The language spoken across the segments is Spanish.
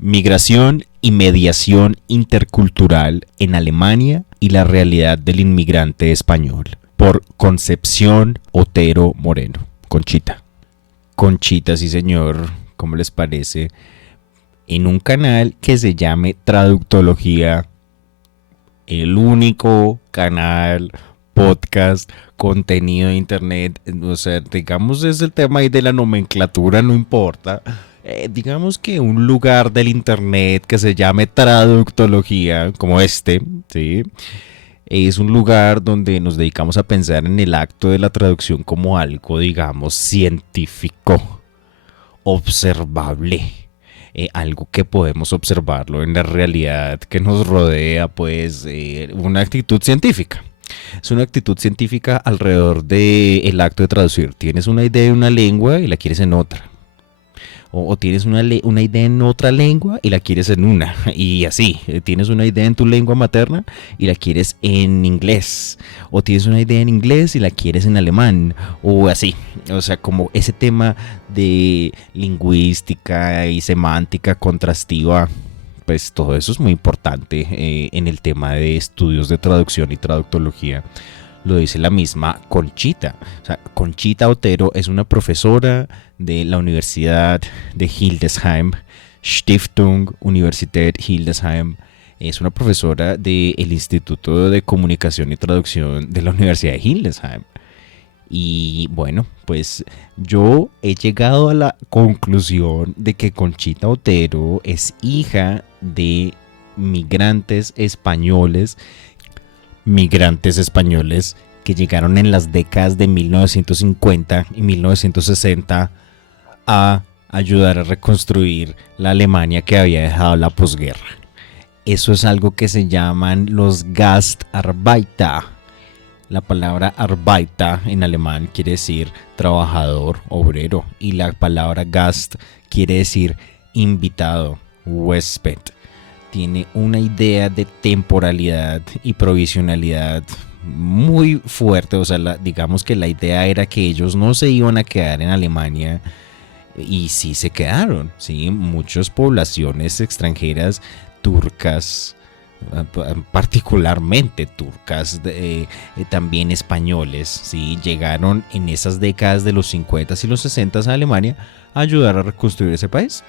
Migración y mediación intercultural en Alemania y la realidad del inmigrante español, por Concepción Otero Moreno. Conchita. Conchita, sí señor, ¿cómo les parece? En un canal que se llame Traductología, el único canal, podcast, contenido de internet, o sea, digamos es el tema ahí de la nomenclatura, no importa. Digamos que un lugar del internet que se llame Traductología, como este, ¿sí? Es un lugar donde nos dedicamos a pensar en el acto de la traducción como algo, digamos, científico, observable. Algo que podemos observarlo en la realidad que nos rodea, pues una actitud científica. Es una actitud científica alrededor del acto de traducir. Tienes una idea de una lengua y la quieres en otra. O tienes una idea en otra lengua y la quieres en una. Y así, tienes una idea en tu lengua materna y la quieres en inglés. O tienes una idea en inglés y la quieres en alemán. O así. O sea, como ese tema de lingüística y semántica contrastiva. Pues todo eso es muy importante en el tema de estudios de traducción y traductología. Lo dice la misma Conchita. O sea, Conchita Otero es una profesora de la Universidad de Hildesheim, Stiftung Universität Hildesheim. Es una profesora del Instituto de Comunicación y Traducción de la Universidad de Hildesheim. Y bueno, pues yo he llegado a la conclusión de que Conchita Otero es hija de migrantes españoles que llegaron en las décadas de 1950 y 1960 a ayudar a reconstruir la Alemania que había dejado la posguerra. Eso es algo que se llaman los Gastarbeiter. La palabra Arbeiter en alemán quiere decir trabajador, obrero, y la palabra Gast quiere decir invitado, huésped. Tiene una idea de temporalidad y provisionalidad muy fuerte. O sea, digamos que la idea era que ellos no se iban a quedar en Alemania, y sí se quedaron, ¿sí? Muchas poblaciones extranjeras, turcas, particularmente turcas, también españoles, ¿sí? Llegaron en esas décadas de los 50 y los 60 a Alemania a ayudar a reconstruir ese país.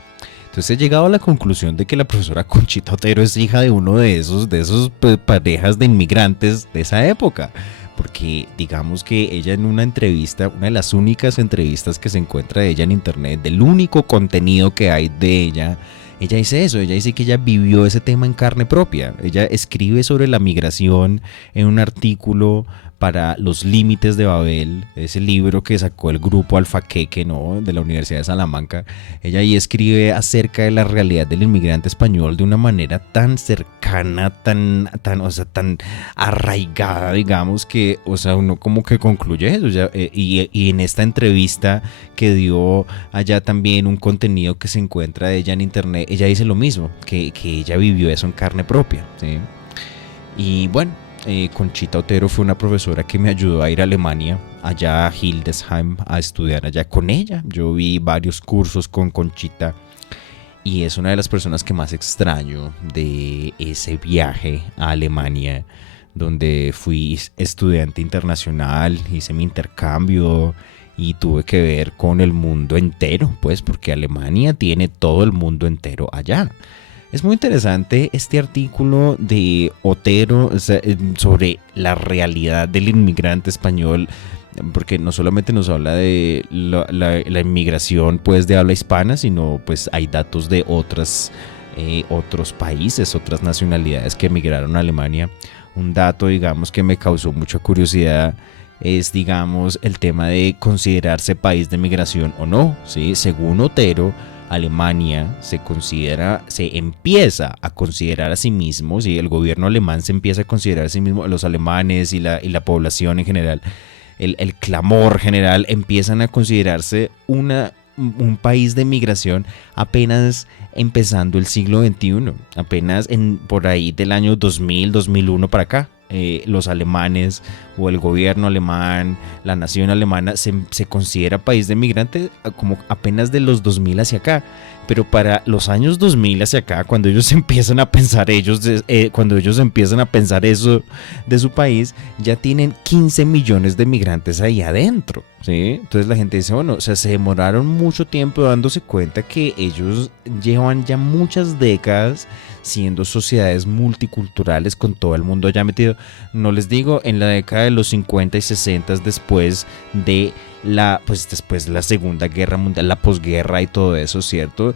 Entonces he llegado a la conclusión de que la profesora Conchita Otero es hija de uno de esos pues, parejas de inmigrantes de esa época. Porque digamos que ella en una entrevista, una de las únicas entrevistas que se encuentra de ella en internet, del único contenido que hay de ella dice eso, ella dice que ella vivió ese tema en carne propia. Ella escribe sobre la migración en un artículo para Los Límites de Babel, ese libro que sacó el grupo Alfaqueque, ¿no?, de la Universidad de Salamanca. Ella ahí escribe acerca de la realidad del inmigrante español de una manera tan cercana, tan arraigada, digamos, que, o sea, uno como que concluye eso. Y en esta entrevista que dio allá también, un contenido que se encuentra de ella en internet, ella dice lo mismo, que ella vivió eso en carne propia, ¿sí? Y bueno, Conchita Otero fue una profesora que me ayudó a ir a Alemania, allá a Hildesheim, a estudiar allá con ella. Yo vi varios cursos con Conchita y es una de las personas que más extraño de ese viaje a Alemania, donde fui estudiante internacional, hice mi intercambio y tuve que ver con el mundo entero, pues porque Alemania tiene todo el mundo entero allá. Es muy interesante este artículo de Otero, o sea, sobre la realidad del inmigrante español, porque no solamente nos habla de la inmigración, pues, de habla hispana, sino pues hay datos de otros países, otras nacionalidades que emigraron a Alemania. Un dato, digamos, que me causó mucha curiosidad es, digamos, el tema de considerarse país de migración o no, ¿sí? Según Otero, Alemania se empieza a considerar a sí mismo, ¿sí? El gobierno alemán se empieza a considerar a sí mismo, los alemanes y la población en general, el clamor general, empiezan a considerarse un país de migración apenas empezando el siglo XXI, apenas por ahí del año 2000, 2001 para acá. Los alemanes o el gobierno alemán, la nación alemana se considera país de migrantes como apenas de los 2000 hacia acá. pero para los años 2000 hacia acá, cuando ellos empiezan a pensar cuando ellos empiezan a pensar eso de su país, ya tienen 15 millones de migrantes ahí adentro, ¿sí? Entonces la gente dice, bueno, o sea, se demoraron mucho tiempo dándose cuenta que ellos llevan ya muchas décadas siendo sociedades multiculturales con todo el mundo ya metido. No les digo, en la década de los 50 y 60 después de después de la Segunda Guerra Mundial, la posguerra y todo eso, ¿cierto?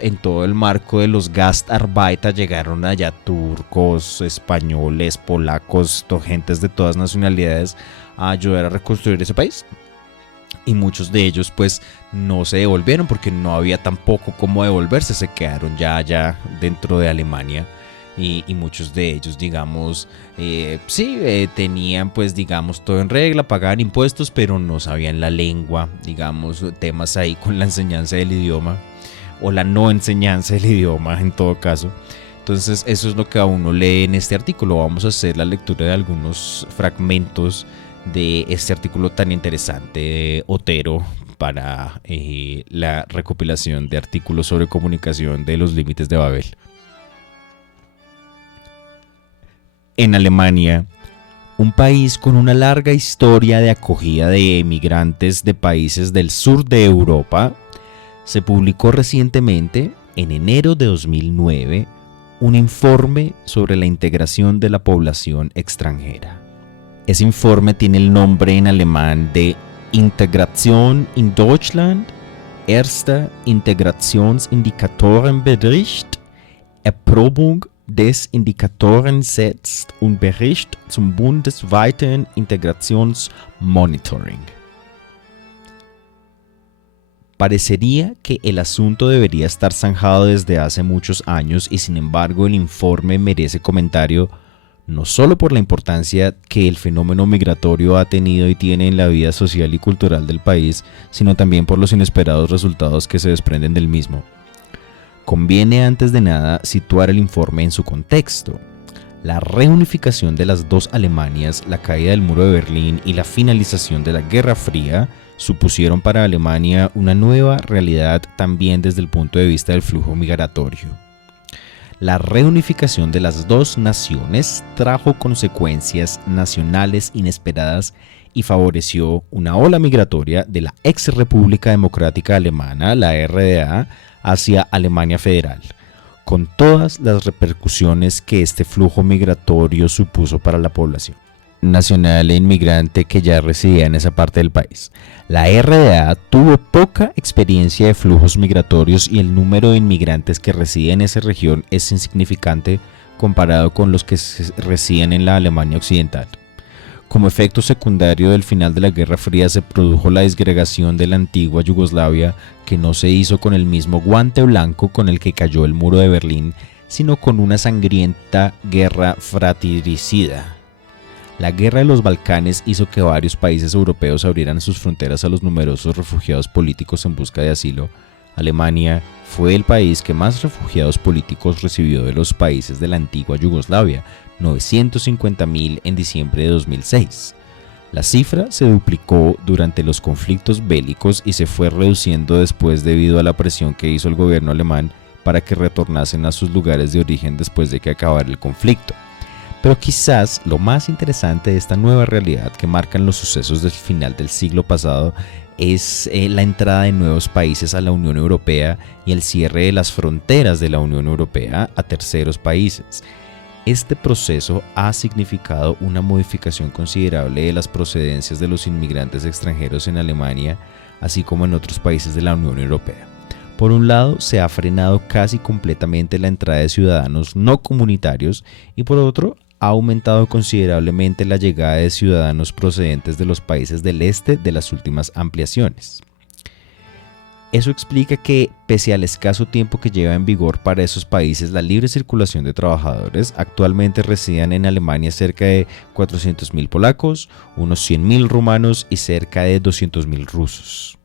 En todo el marco de los Gastarbeiter llegaron allá turcos, españoles, polacos, gentes de todas nacionalidades a ayudar a reconstruir ese país. Y muchos de ellos pues no se devolvieron porque no había tampoco cómo devolverse, se quedaron ya allá dentro de Alemania. Y muchos de ellos, digamos, tenían pues, digamos, todo en regla, pagaban impuestos, pero no sabían la lengua, digamos, temas ahí con la enseñanza del idioma o la no enseñanza del idioma en todo caso. Entonces eso es lo que a uno lee en este artículo. Vamos a hacer la lectura de algunos fragmentos de este artículo tan interesante de Otero para la recopilación de artículos sobre comunicación de los límites de Babel. En Alemania, un país con una larga historia de acogida de emigrantes de países del sur de Europa, se publicó recientemente, en enero de 2009, un informe sobre la integración de la población extranjera. Ese informe tiene el nombre en alemán de Integration in Deutschland, Erster Integrationsindikatorenbericht, Erprobung des Indikatorensets und Bericht zum bundesweiten Integrationsmonitoring. Parecería que el asunto debería estar zanjado desde hace muchos años y sin embargo el informe merece comentario no solo por la importancia que el fenómeno migratorio ha tenido y tiene en la vida social y cultural del país, sino también por los inesperados resultados que se desprenden del mismo. Conviene antes de nada situar el informe en su contexto. La reunificación de las dos Alemanias, la caída del muro de Berlín y la finalización de la Guerra Fría supusieron para Alemania una nueva realidad también desde el punto de vista del flujo migratorio. La reunificación de las dos naciones trajo consecuencias nacionales inesperadas y favoreció una ola migratoria de la ex República Democrática Alemana, la RDA, hacia Alemania Federal, con todas las repercusiones que este flujo migratorio supuso para la población nacional e inmigrante que ya residía en esa parte del país. La RDA tuvo poca experiencia de flujos migratorios y el número de inmigrantes que residen en esa región es insignificante comparado con los que residen en la Alemania Occidental. Como efecto secundario del final de la Guerra Fría se produjo la disgregación de la antigua Yugoslavia, que no se hizo con el mismo guante blanco con el que cayó el muro de Berlín, sino con una sangrienta guerra fratricida. La guerra de los Balcanes hizo que varios países europeos abrieran sus fronteras a los numerosos refugiados políticos en busca de asilo. Alemania fue el país que más refugiados políticos recibió de los países de la antigua Yugoslavia, 950.000 en diciembre de 2006. La cifra se duplicó durante los conflictos bélicos y se fue reduciendo después debido a la presión que hizo el gobierno alemán para que retornasen a sus lugares de origen después de que acabara el conflicto. Pero quizás lo más interesante de esta nueva realidad que marcan los sucesos del final del siglo pasado es la entrada de nuevos países a la Unión Europea y el cierre de las fronteras de la Unión Europea a terceros países. Este proceso ha significado una modificación considerable de las procedencias de los inmigrantes extranjeros en Alemania, así como en otros países de la Unión Europea. Por un lado, se ha frenado casi completamente la entrada de ciudadanos no comunitarios y por otro, ha aumentado considerablemente la llegada de ciudadanos procedentes de los países del este de las últimas ampliaciones. Eso explica que, pese al escaso tiempo que lleva en vigor para esos países la libre circulación de trabajadores, actualmente residen en Alemania cerca de 400.000 polacos, unos 100.000 rumanos y cerca de 200.000 rusos.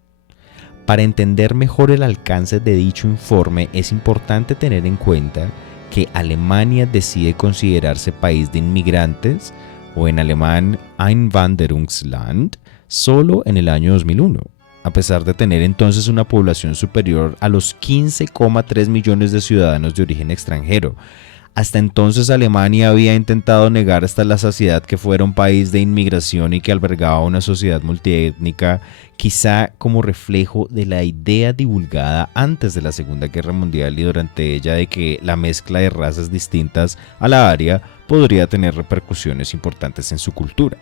Para entender mejor el alcance de dicho informe, es importante tener en cuenta que Alemania decide considerarse país de inmigrantes, o en alemán Einwanderungsland, solo en el año 2001. a pesar de tener entonces una población superior a los 15,3 millones de ciudadanos de origen extranjero. Hasta entonces Alemania había intentado negar hasta la saciedad que fuera un país de inmigración y que albergaba una sociedad multiétnica, quizá como reflejo de la idea divulgada antes de la Segunda Guerra Mundial y durante ella de que la mezcla de razas distintas a la aria podría tener repercusiones importantes en su cultura.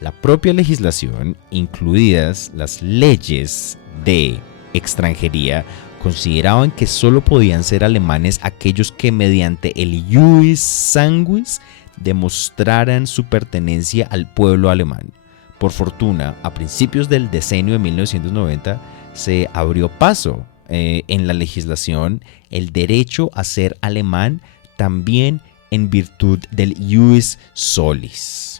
La propia legislación, incluidas las leyes de extranjería, consideraban que solo podían ser alemanes aquellos que mediante el Ius Sanguis demostraran su pertenencia al pueblo alemán. Por fortuna, a principios del decenio de 1990 se abrió paso en la legislación el derecho a ser alemán también en virtud del Ius Solis.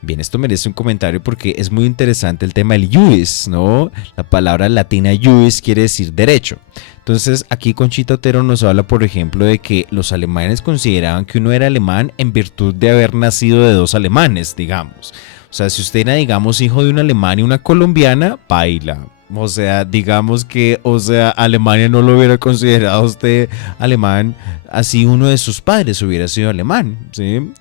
Bien, esto merece un comentario porque es muy interesante el tema del ius, ¿no? La palabra latina ius quiere decir derecho. Entonces, aquí Conchita Otero nos habla, por ejemplo, de que los alemanes consideraban que uno era alemán en virtud de haber nacido de dos alemanes, digamos. O sea, si usted era, digamos, hijo de un alemán y una colombiana, paila. O sea, digamos que, Alemania no lo hubiera considerado usted alemán, así uno de sus padres hubiera sido alemán, ¿sí?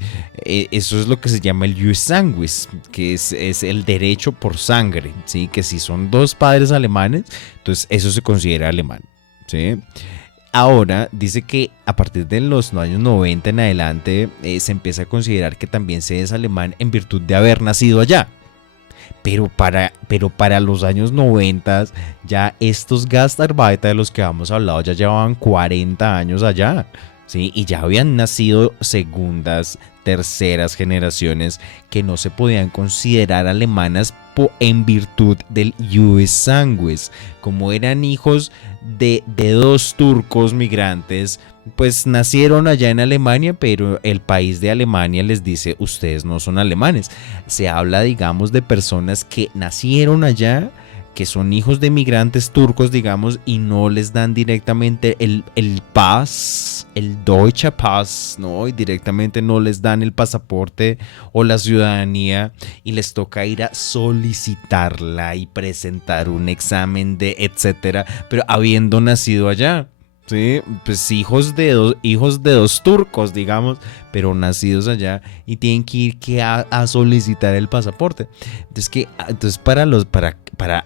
Eso es lo que se llama el Ius Sanguis, que es el derecho por sangre, ¿sí? Que si son dos padres alemanes, entonces eso se considera alemán, ¿sí? Ahora dice que a partir de los años 90 en adelante se empieza a considerar que también se es alemán en virtud de haber nacido allá. Pero para los años 90 ya estos Gastarbeiter de los que hemos hablado ya llevaban 40 años allá, ¿sí? Y ya habían nacido segundas, terceras generaciones que no se podían considerar alemanas en virtud del Ius Sanguis. Como eran hijos de dos turcos migrantes, pues nacieron allá en Alemania, pero el país de Alemania les dice, ustedes no son alemanes. Se habla, digamos, de personas que nacieron allá, que son hijos de migrantes turcos, digamos, y no les dan directamente el Pass, el Deutsche Pass, ¿no? Y directamente no les dan el pasaporte o la ciudadanía y les toca ir a solicitarla y presentar un examen de etcétera, pero habiendo nacido allá. Sí, pues hijos de dos turcos, digamos, pero nacidos allá y tienen que ir a solicitar el pasaporte. Entonces para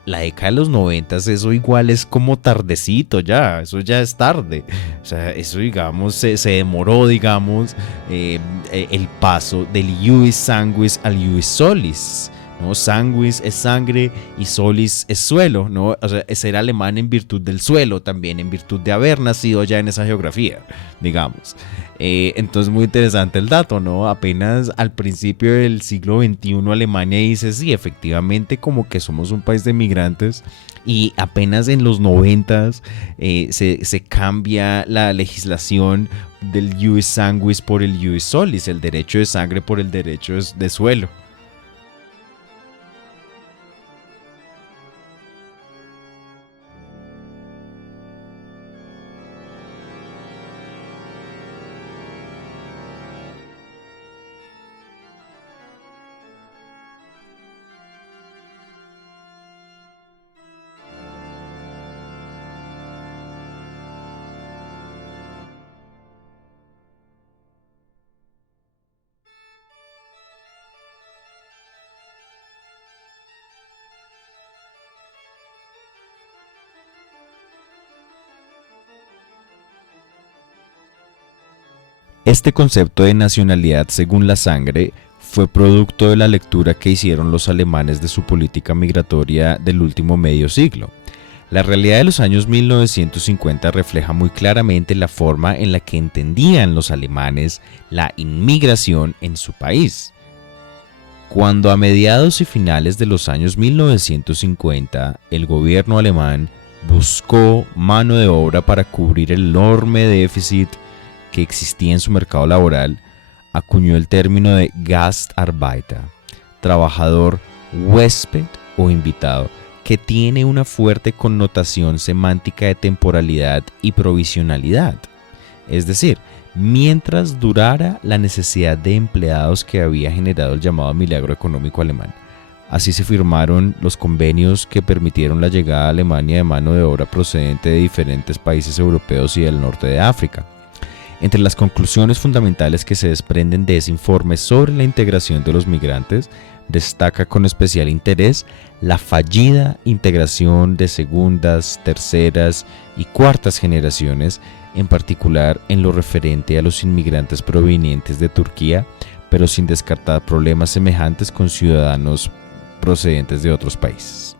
la década de los 90 eso igual es como tardecito ya, eso ya es tarde. O sea, eso digamos se demoró, digamos, el paso del Ius Sanguis al Ius Solis. ¿No? Sanguis es sangre y solis es suelo, ¿no? O sea, es ser alemán en virtud del suelo también, en virtud de haber nacido ya en esa geografía, digamos. Entonces muy interesante el dato, ¿no? Apenas al principio del siglo XXI Alemania dice, sí, efectivamente como que somos un país de migrantes y apenas en los 90s se cambia la legislación del Ius Sanguis por el Ius Solis, el derecho de sangre por el derecho de suelo. Este concepto de nacionalidad según la sangre fue producto de la lectura que hicieron los alemanes de su política migratoria del último medio siglo. La realidad de los años 1950 refleja muy claramente la forma en la que entendían los alemanes la inmigración en su país. Cuando a mediados y finales de los años 1950 el gobierno alemán buscó mano de obra para cubrir el enorme déficit que existía en su mercado laboral, acuñó el término de Gastarbeiter, trabajador, huésped o invitado, que tiene una fuerte connotación semántica de temporalidad y provisionalidad. Es decir, mientras durara la necesidad de empleados que había generado el llamado milagro económico alemán. Así se firmaron los convenios que permitieron la llegada a Alemania de mano de obra procedente de diferentes países europeos y del norte de África. Entre las conclusiones fundamentales que se desprenden de ese informe sobre la integración de los migrantes, destaca con especial interés la fallida integración de segundas, terceras y cuartas generaciones, en particular en lo referente a los inmigrantes provenientes de Turquía, pero sin descartar problemas semejantes con ciudadanos procedentes de otros países.